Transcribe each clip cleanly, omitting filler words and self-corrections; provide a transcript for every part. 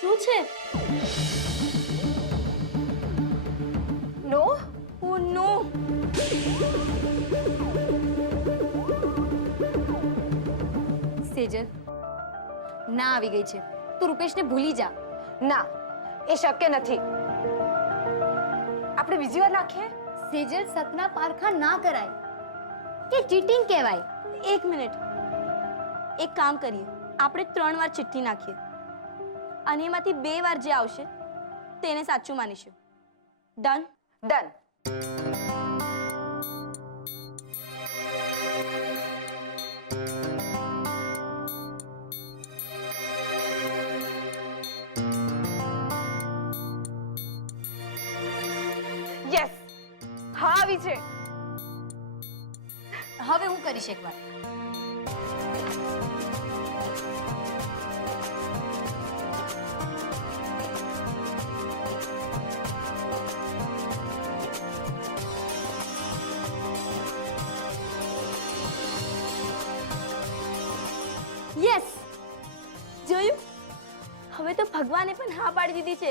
શું છે? નો ઓ નો સેજલ ના આવી ગઈ છે. તું રૂપેશને ભૂલી જા. ના, એ શક્ય નથી. આપણે બીજી વાર નાખીએ. સેજલ, સપના પારખા ના કરાય, કે ચીટિંગ કહેવાય. એક મિનિટ, એક કામ કરીએ, આપણે 3 વાર ચિઠ્ઠી નાખીએ અને એમાંથી 2 વાર જે આવશે તેને સાચું માનીશું. ડન? ડન. યસ, હા આવી છે. હવે હું કરીશ એકવાર. યસ, જોયું? હવે તો ભગવાને પણ હા પાડી દીધી છે.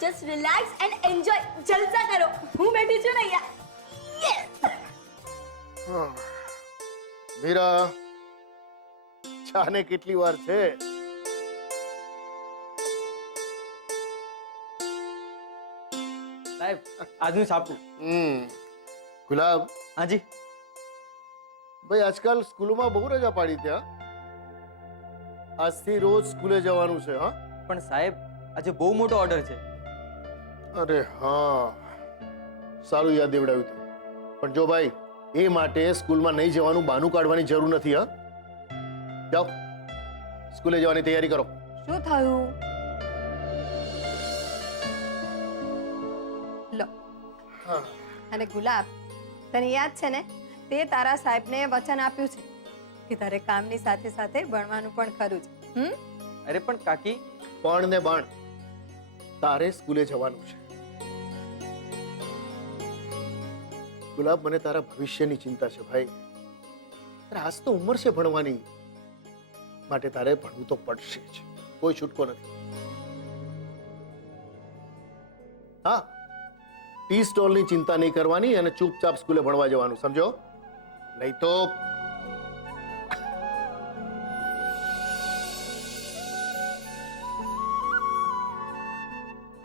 Just relax and enjoy. જલસા કરો. હું બેઠી છું ને યાર. યસ. મીરા, ચાને કેટલી વાર છે? સાહેબ, આજનું છાપું. ગુલાબ હાજી. ભાઈ, આજકાલ સ્કૂલોમાં બહુ રજા પાડી ત્યાં. આજથી રોજ સ્કૂલે જવાનું છે. હા પણ સાહેબ, આજે બહુ મોટો ઓર્ડર છે. અરે હા, સારું યાદ દેવડાવ્યું તે. પણ જો ભાઈ, એ માટે સ્કૂલમાં નહીં જવાનું બહાનું કાઢવાની જરૂર નથી. હા, જાઓ, સ્કૂલે જવાની તૈયારી કરો. શું થયું? લો. અને ગુલાબ, તને યાદ છે ને, તે તારા સાહેબને વચન આપ્યું છે કે તારે કામની સાથે સાથે ભણવાનું પણ ખરું છે. અરે પણ કાકી, પણ ને બાણ, તારે સ્કૂલે જવાનું છે. ગુલાબ, મને તારા ભવિષ્યની ચિંતા છે ભાઈ. આજ તો ઉંમર છે ભણવાની, માટે તારે ભણવું તો પડશે જ. કોઈ છૂટકો નથી. હા, ટી સ્ટોલની ચિંતા નહીં કરવાની અને ચૂપચાપ સ્કૂલે ભણવા જવાનું, સમજો? નહીં તો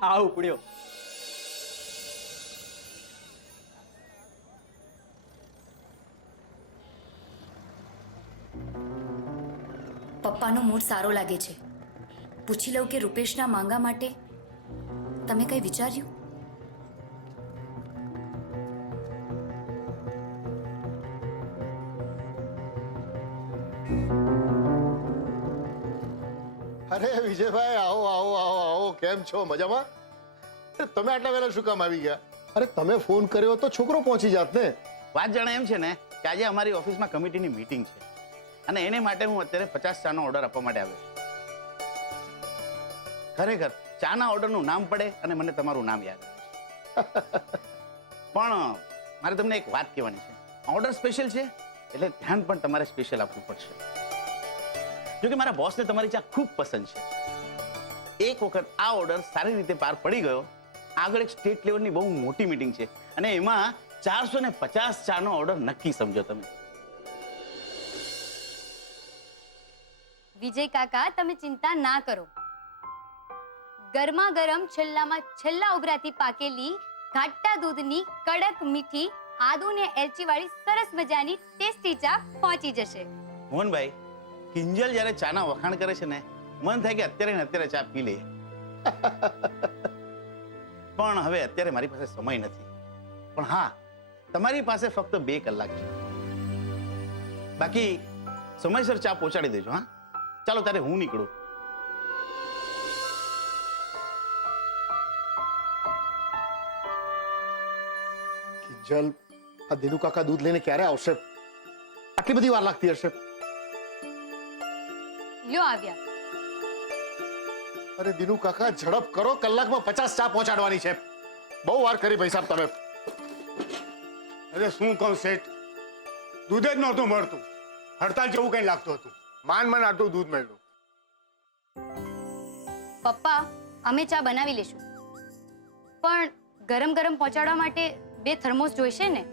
હા ઉપડ્યો. પપ્પાનો મૂડ સારો લાગે છે. પૂછી લઉં કે રૂપેશના માંગા માટે તમે કંઈ વિચાર્યું? અરે વિજયભાઈ, આવો આવો આવો આવો. કેમ છો? મજામાં? તમે આટલા વહેલા શું કામ આવી ગયા? અરે તમે ફોન કર્યો તો છોકરો પહોંચી જાત ને. વાત જાણે એમ છે ને કે આજે અમારી ઓફિસમાં કમિટીની મીટિંગ છે અને એને માટે હું અત્યારે 50 ચાનો ઓર્ડર આપવા માટે આવ્યો છું. ખરેખર ચાના ઓર્ડરનું નામ પડે અને મને તમારું નામ યાદ આવે. પણ મારે તમને એક વાત કહેવાની છે. ઓર્ડર સ્પેશિયલ છે એટલે ધ્યાન પણ તમારે સ્પેશિયલ આપવું પડશે. જો કે મારા બોસને તમારી ચા ખૂબ પસંદ છે. એક વખત આ ઓર્ડર સારી રીતે પાર પડી ગયો, આગળ એક સ્ટેટ લેવલની બહુ મોટી મીટિંગ છે અને એમાં 450 ચાનો ઓર્ડર નક્કી સમજો તમે. વિજય કાકા, તમે ચિંતા ના કરો. ગરમા ગરમ છેલ્લામાં છેલ્લા ઉભરાથી પાકેલી ઘાટા દૂધની કડક મીઠી આદુ ને એલચી વાળી સરસ મજાની ટેસ્ટી ચા પહોંચી જશે. મોહનભાઈ, કિંજલ જ્યારે ચાના વખાણ કરે છે ને, મન થાય કે અત્યારે ને અત્યારે ચા પી લઈએ. પણ હવે અત્યારે મારી પાસે સમય નથી. પણ હા, તમારી પાસે ફક્ત 2 કલાક છે. બાકી સમયસર ચા પહોંચાડી દેજો. હા, ચાલો તારે હું નીકળું. કિંજલ, આ દિનુ કાકા દૂધ લઈને ક્યારે આવશે? આટલી બધી વાર લાગતી હશે? લ્યો આવ્યા. અરે દિનુ કાકા, ઝડપ કરો, કલાકમાં 50 ચા પહોંચાડવાની છે. બહુ વાર કરી ભાઈ સાહેબ તમે. અરે શું કહું શેઠ, દૂધ જ નહોતું મળતું. હડતાલ જેવું કંઈ લાગતું હતું. માંડ આટલું દૂધ મળ્યું. પપ્પા અમે ચા બનાવી લેશું, પણ ગરમ ગરમ પહોંચાડવા માટે 2 થર્મોસ જોઈશે ને?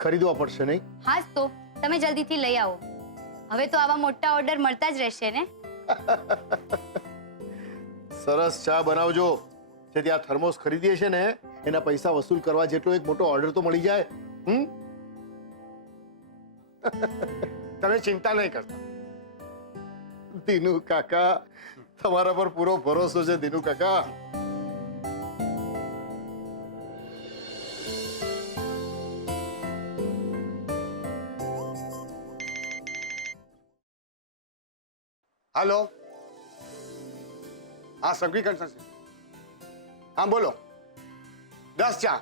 ખરીદવા પડશે નહીં? હા જ તો, તમે જલ્દીથી લઈ આવો. હવે તો આવા મોટા ઓર્ડર મળતા જ રહેશે ને. સરસ ચા બનાવજો, જેથી આ થર્મોસ ખરીદીએ છે ને એના પૈસા વસૂલ કરવા જેટલો એક મોટો ઓર્ડર તો મળી જાય. તમે ચિંતા નહીં કરતા. દિનુ કાકા, તમારા પર પૂરો ભરોસો છે દિનુ કાકા. હાલો, હા સંઘવી કન્સલ્ટન્સી. હા બોલો. 10 ચા.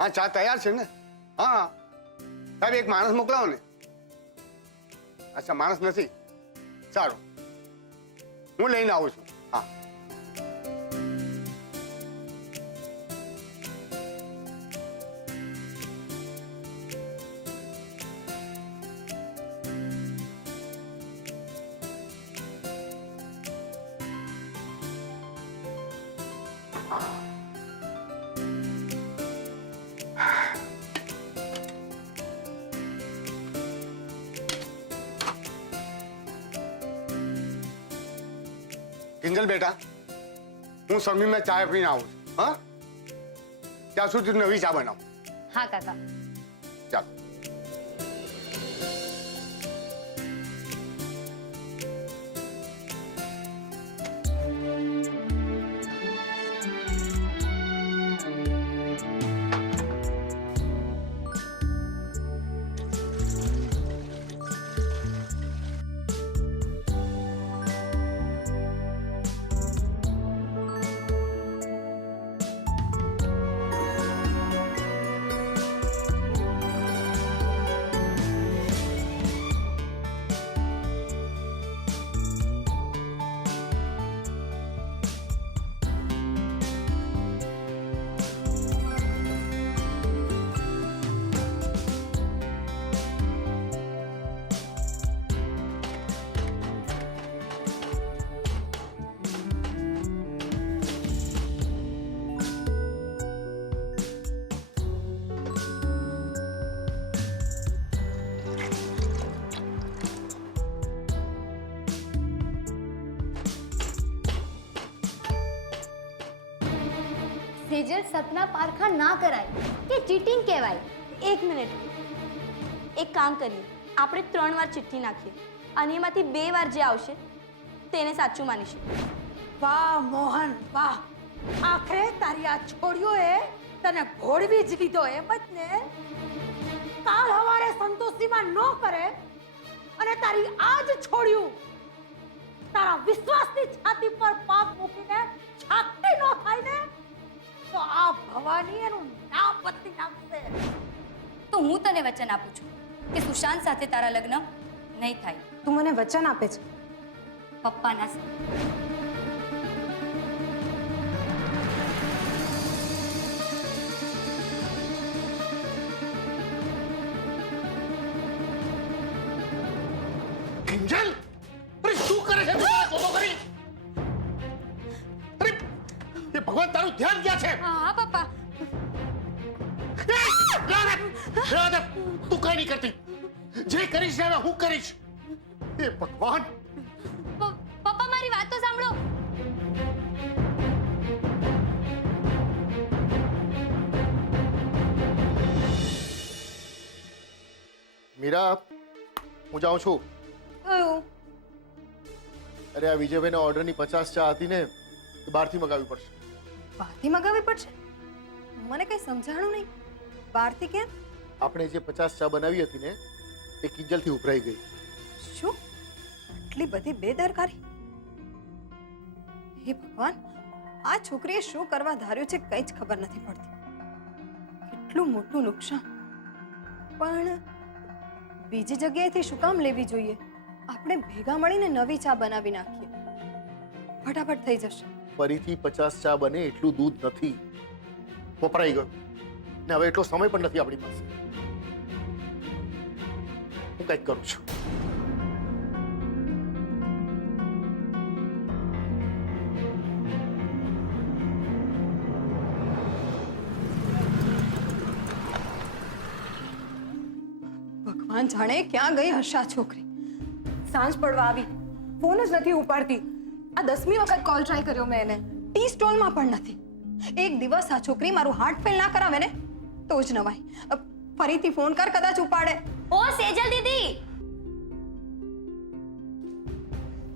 હા ચા તૈયાર છે ને? હા સાહેબ, એક માણસ મોકલાવો ને. અચ્છા, માણસ નથી. સારું, હું લઈને આવું છું. હા. કિંજલ બેટા, હું સમીરમાં ચા પીને આવું છું. હા, ત્યાં સુધી નવી ચા બનાવું. હા કાકા. ચાલ. સેજલ, સપના પારખા ના કરાય કે ચીટિંગ કહેવાય. 1 મિનિટ. એક કામ કરીએ, આપણે 3 વાર ચિઠ્ઠી નાખીએ અને એમાંથી 2 વાર જે આવશે તેને સાચું માનીશું. વાહ મોહન વાહ, આખરે તારી આ છોડ્યોએ તને ભોળવી જ લીધો એમ જ ને. કાલ હવારે સંતોષીમાં ન કરે અને તારી આ જ છોડ્યું તારા વિશ્વાસની છાતી પર પાપ મૂકીને છાતી ન થાય ને, તો આ ભવાની એનું નામ બદલી નાખશે. તો હું તને વચન આપું છું કે સુશાંત સાથે તારા લગ્ન નહીં થાય. તું મને વચન આપે છે? પપ્પાના સાથે. કિંજલ, અરે શું કરે છે તું? શોધો કરી. અરે એ ભગવાન, તારું ધ્યાન ક્યાં છે? હા પપ્પા. તું કઈ નહીં કરતી. જે કરીશ ને હવે હું કરીશ. એ ભગવાન. પપ્પા મારી વાત તો સાંભળો. મીરા, હું જાઉં છું. અરે આ વિજયભાઈના ઓર્ડરની 50 ચા હતી ને, એ બહારથી મગાવવી પડશે. બહારથી મગાવવી પડશે? મને કઈ સમજાણું નહીં. બહારથી કેમ? આપણે જે 50 ચા બનાવી હતી ને, એ કિંજલથી ઉભરાઈ ગઈ. શું? આટલી બધી બેદરકારી? હે ભગવાન, આ છોકરીએ શું કરવા ધાર્યું છે કંઈ જ ખબર નથી પડતી. કેટલું મોટું નુકસાન. પણ બીજી જગ્યાએથી શું કામ લેવી જોઈએ? આપણે ભેગા મળીને નવી ચા બનાવી નાખીએ, ફટાફટ થઈ જશે. ફરીથી 50 ચા બને એટલું દૂધ નથી, વપરાઈ ગયું ને હવે એટલો સમય પણ નથી આપણી પાસે. હું કંઈક કરું છું. ભગવાન જાણે ક્યાં ગઈ હશે આ છોકરી. સાંજ પડવા આવી, ફોન જ નથી ઉપાડતી. આ 10મી વખત કોલ ટ્રાય કર્યો મેં એને. ટી સ્ટોલમાં પણ નથી. એક દિવસ આ છોકરી મારું હાર્ટ ફેલ ના કરાવે ને તો જ નવાય. ફરીથી ફોન કર, કદાચ ઉપાડે. ઓ સેજલ દીદી,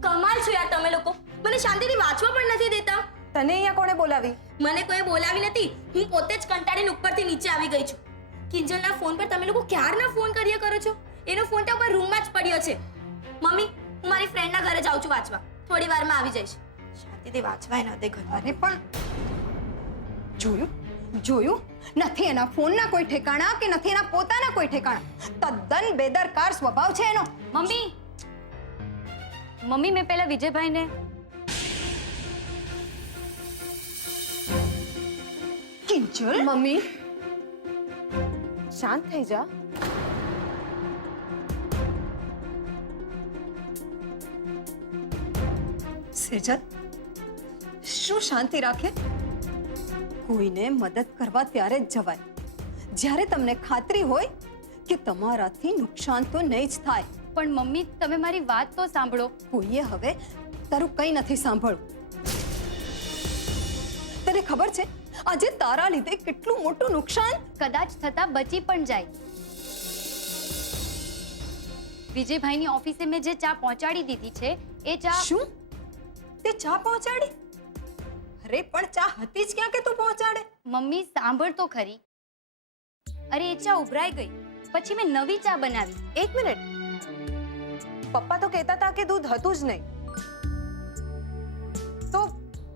કમાલ છો યાર તમે લોકો. મને શાંતિથી વાંચવા પણ નથી દેતા. તને અહીંયા કોણે બોલાવી? મને કોઈ બોલાવી નથી, હું પોતે જ કંટાળીને ઉપરથી નીચે આવી ગઈ છું. કિંજલના ફોન પર તમે લોકો ક્યારના ફોન કર્યા કરો છો? એનો ફોન તો ઉપર રૂમમાં જ પડ્યો છે. મમ્મી, હું મારી ફ્રેન્ડના ઘરે જાઉં છું વાંચવા. થોડી વારમાં આવી જઈશ. શાંતિથી વાંચવાય ન દે ઘરમાં. અરે પણ જોયું નથી એના ફોનના કોઈ ઠેકાણા કે નથી એના પોતાના કોઈ ઠેકાણા. તદ્દન બેદરકાર સ્વભાવ છે એનો. મમ્મી મેં પહેલા વિજયભાઈને કિંજલ, મમ્મી શાંત થઈ જા. સેજલ, શું શાંતિ રાખે? કોઈને મદદ કરવા ત્યારે જ જવાય જ્યારે તમને ખાતરી હોય કે તમારાથી નુકસાન તો નહીં જ થાય. પણ મમ્મી તમે મારી વાત તો સાંભળો. કોઈએ હવે તારું કંઈ નથી સાંભળવું. તને ખબર છે આજે તારા લીધે કેટલું મોટું નુકસાન કદાચ થતા બચી પણ જાય. વિજયભાઈની ઓફિસે મેં જે ચા પહોંચાડી દીધી છે એ ચા. શું તે ચા પહોંચાડી? અરે પણ ચા હતી જ ક્યાં કે તું પહોંચાડે? મમ્મી સાંભળ તો ખરી. અરે એ ચા ઉભરાઈ ગઈ, પછી મેં નવી ચા બનાવી. એક મિનિટ, પપ્પા તો કહેતા હતા કે દૂધ હતું જ નહીં, તો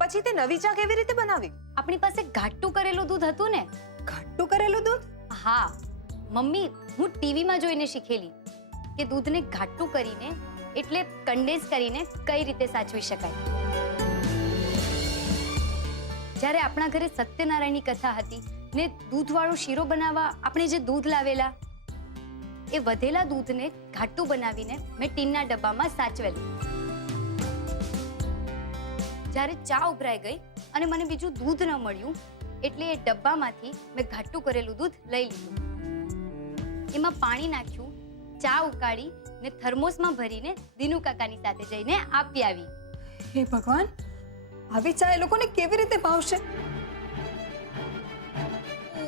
પછી તે નવી ચા કેવી રીતે બનાવી? આપણી પાસે ઘાટું કરેલું દૂધ હતું ને. ઘાટું કરેલું દૂધ? હા મમ્મી, હું ટીવીમાં જોઈને શીખેલી કે દૂધને ઘાટું કરીને એટલે કન્ડેન્સ કરીને કઈ રીતે સાચવી શકાય. જ્યારે આપણા ઘરે સત્યનારાયણની કથા હતી ને દૂધવાળો શીરો બનાવવા આપણે જે દૂધ લાવેલા, એ વધેલા દૂધને ઘાટું બનાવીને મેં ટીનના ડબ્બામાં સાચવેલું. જ્યારે ચા ઉભરાઈ ગઈ અને મને બીજું દૂધ ન મળ્યું એટલે એ ડબ્બામાંથી મેં ઘાટું કરેલું દૂધ લઈ લીધું. એમાં પાણી નાખ્યું, ચા ઉકાળી ને થર્મોસમાં ભરીને દીનુ કાકાની સાથે જઈને આપી આવી. હે ભગવાન, આવી ચા એ લોકોને કેવી રીતે ભાવશે?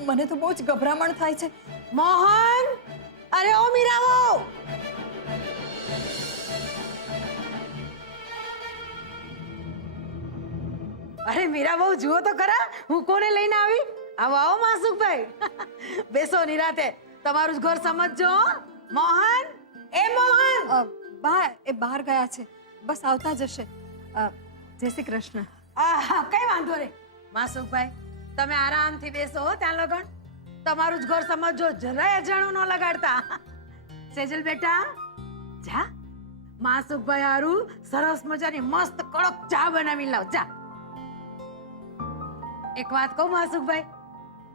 મને તો બહુ જ ગભરામણ થાય છે. મોહન, અરે ઓ મીરાવો, અરે મીરાબહુ જુઓ તો ખરા, હું કોને લઈને આવી. આવો આવો માસુકભાઈ, બેસો નિરાતે. તમારું જ ઘર સમજજો. મોહન, એ મોહન. બા એ બહાર ગયા છે, બસ આવતા જ હશે. જય શ્રી કૃષ્ણ. કઈ વાંધો નહીં માસુકભાઈ, તમે આરામથી બેસો હો ત્યાં લગન. તમારું જ ઘર સમજજો, જરાય અજાણું ન લગાડતા. સેજલ બેટા, જા માસુકભાઈ હારું સરસ મજાની મસ્ત કડક ચા બનાવી લાવ. જા. એક વાત કહું માસુકભાઈ,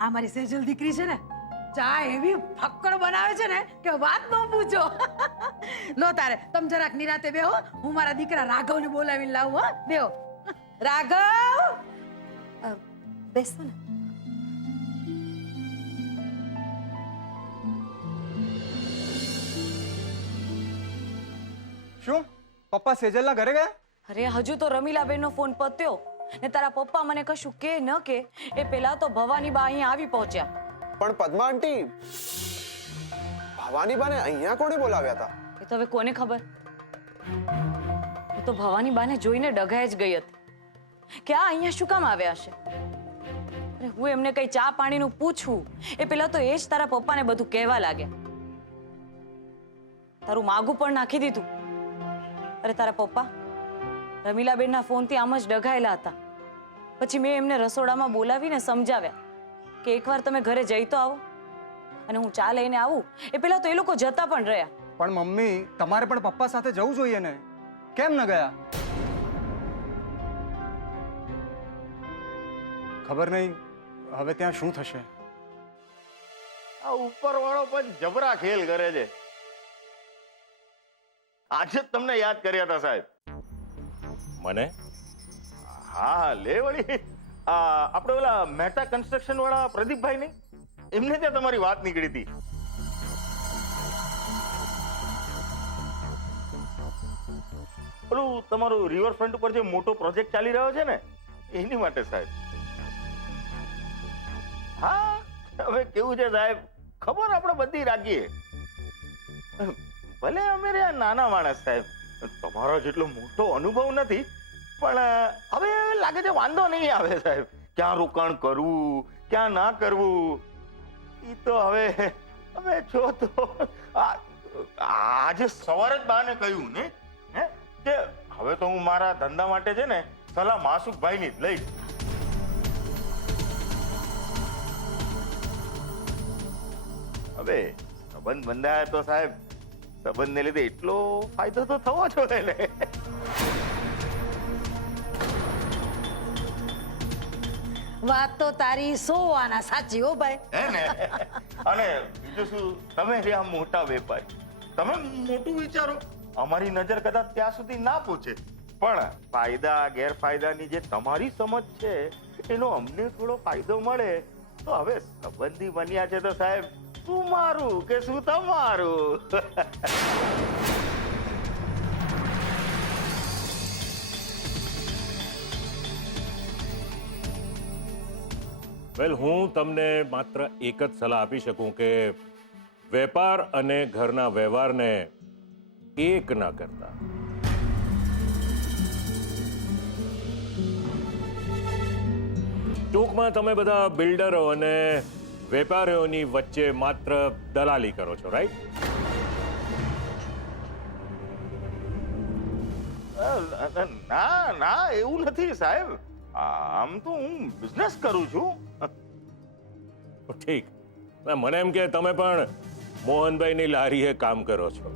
આ મારી સેજલ દીકરી છે ને, ચા એવી ફક્કડ બનાવે છે ને કે વાત ન પૂછો. લો તારે તમે જરાક નિરાતે બેહો, હું મારા દીકરા રાઘવને બોલાવીને લાવું. હો બેહો. રાઘવ, બેસો ને. શું પપ્પા સેજલના ઘરે ગયા? અરે હજુ તો રમીલાબેનનો ફોન પત્યો ને તારા પપ્પા મને કશું કે ન કે એ પેલા તો ભવાની બા અહીંયા આવી પહોંચ્યા. પણ પદ્મા આંટી, ભવાની બાને અહીંયા કોણે બોલાવ્યા હતા? એ તો હવે કોને ખબર. હું તો ભવાની બાને જોઈને ડઘાઈ જ ગઈ હતી કે આ અહીંયા શું કામ આવ્યા હશે. અરે હું એમને કઈ ચા પાણીનું પૂછવું એ પેલા તો એ જ તારા પપ્પાને બધું કહેવા લાગ્યા. તારું માગું પણ નાખી દીધું. અરે તારા પપ્પા રમીલાબેનના ફોનથી આમ જ ડઘાયેલા હતા. પછી મેં એમને રસોડામાં બોલાવીને સમજાવ્યા કે એકવાર તમે ઘરે જઈ તો આવો અને હું ચા લઈને આવું એ પેલા તો એ લોકો જતા પણ રહ્યા. પણ મમ્મી, તમારે પણ પપ્પા સાથે જવું જોઈએ ને, કેમ ન ગયા? ખબર નહીં હવે ત્યાં શું થશે. આ ઉપરવાળો પણ જબરા ખેલ કરે છે. આજે જ તમને યાદ કર્યા હતા સાહેબ. મને હા લે વળી આપણે ઓલા મહેતા કન્સ્ટ્રક્શન વાળા પ્રદીપભાઈ નહીં, એમને ત્યાં તમારી વાત નીકળી હતી. ઓલું તમારું રિવરફ્રન્ટ ઉપર જે મોટો પ્રોજેક્ટ ચાલી રહ્યો છે ને, એની માટે સાહેબ. હા હવે કેવું છે સાહેબ, ખબર આપણે બધી રાખીએ. ભલે અમે રહ્યા નાના માણસ સાહેબ, તમારો જેટલો મોટો અનુભવ નથી, પણ હવે લાગે છે વાંધો નહીં આવે સાહેબ. ક્યાં રોકાણ કરવું, ક્યાં ના કરવું, એ તો હવે છો તો આજે સવારે જ બાને કહ્યું ને કે હવે તો હું મારા ધંધા માટે છે ને સલાહ માસુકભાઈ ની જ લઈશ. હવે સંબંધ બંધાય તો સાહેબ સંબંધને લીધે એટલો ફાયદો તો થવો જોઈએ ને. વાત તો તારી 100 આના સાચી હો ભાઈ. હે ને? અને બીજું શું, તમે રહ્યા મોટા વેપારી, તમે મોટું વિચારો. અમારી નજર કદાચ ત્યાં સુધી ના પહોંચે, પણ ફાયદા ગેરફાયદાની જે તમારી સમજ છે એનો અમને થોડો ફાયદો મળે તો હવે સંબંધી બન્યા છે તો સાહેબ શું મારું કે શું તમારું. વેલ, હું તમને માત્ર એક જ સલાહ આપી શકું કે વેપાર અને ઘરના વ્યવહારને એક ના કરતા. ટૂંકમાં તમે બધા બિલ્ડરો અને વેપારીઓની વચ્ચે માત્ર દલાલી કરો છો, રાઈટ? ના ના એવું નથી સાહેબ, આમ તો હું બિઝનેસ કરું છું. ઠીક, મને એમ કે તમે પણ મોહનભાઈની લારીએ કામ કરો છો.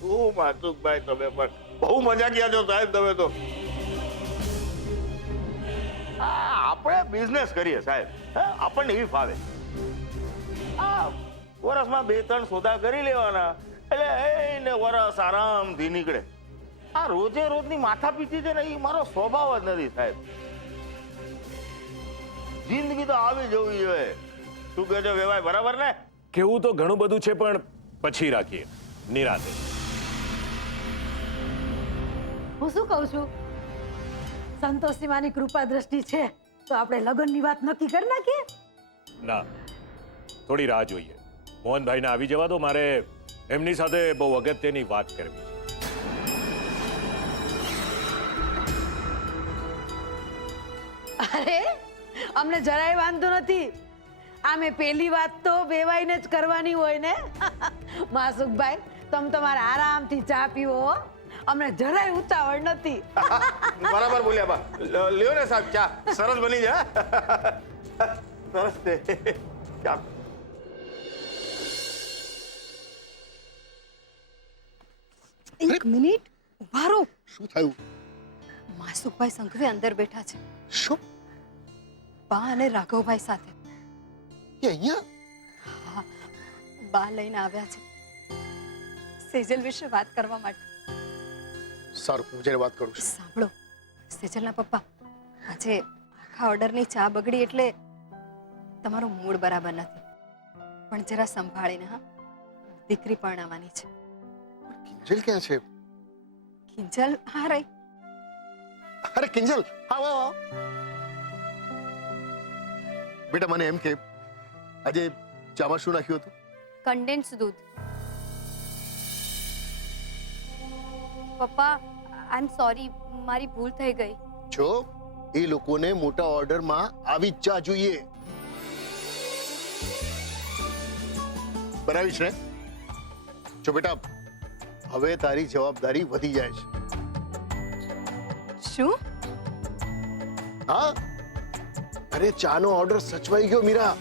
શું માસુકભાઈ, તમે પણ બહુ મજાકિયા છો સાહેબ. તમે તો આપણે બિઝનેસ કરીએ સાહેબ, આપણને એવી ફાવે. વર્ષમાં 2-3 સોદા કરી લેવાના એટલે એને વર્ષ આરામથી નીકળે. આ રોજે રોજની માથાપીચી છે ને, એ મારો સ્વભાવ જ નથી સાહેબ. જિંદગી તો આવી જવી જોઈએ. શું કહે છે વેવાય, બરાબર ને? કેવું તો ઘણું બધું છે, પણ પછી રાખીએ નિરાતે. હું શું કહું છું, સંતોષી માની કૃપા દ્રષ્ટિ છે તો આપણે લગ્નની વાત નક્કી કરી નાખીએ. ના, થોડી રાહ જોઈએ. મોહનભાઈને આવી જવા દો, મારે એમની સાથે બહુ અગત્યની વાત કરવી છે. અરે અમને જરાય વાંધો નથી. આમે પહેલી વાત તો બેવાઈને જ કરવાની હોય ને. માસુકભાઈ, તમે તમારા આરામથી ચા પીવો, અમને જરાય ઉતાવળ નથી. બરાબર બોલ્યા બા. લ્યો ને સાહેબ ચા, સરસ બની જાય. સરસ છે ચા. એક મિનિટ ઉભા રહો. શું થયું? માસુકભાઈ સંઘવી અંદર બેઠા છે. શું? બા અને રાઘવભાઈ સાથે. એ અહીંયા? હા, બા લઈને આવ્યા છે સેજલ વિશે વાત કરવા માટે. સારું, હું જયારે વાત કરું છું. સાંભળો સેજલના પપ્પા, આજે આખા ઓર્ડરની ચા બગડી એટલે તમારો મૂડ બરાબર નથી, પણ જરા સંભાળીને. હા, દીકરી પરણાવવાની છે. કિંજલ ક્યાં છે? કિંજલ હા રહી. અરે કિંજલ, આવો આવો. બેટા મને એમ કે આજે ચામાં શું નાખ્યું હતું? કન્ડેન્સ દૂધ. પપ્પા, આઈ એમ સોરી, મારી ભૂલ થઈ ગઈ. જો એ લોકોને મોટા ઓર્ડરમાં આવી જ ચા જોઈએ. બરાબર છે? જો બેટા, હવે તારી જવાબદારી વધી જાય છે. શું? હા, અરે ચાનો ઓર્ડર સચવાઈ ગયો મીરા.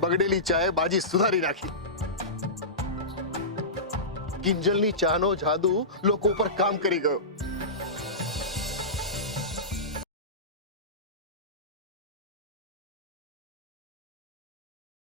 બગડેલી ચાએ બાજી સુધારી નાખી. કિંજલની ચાનો જાદુ લોકો ઉપર કામ કરી ગયો.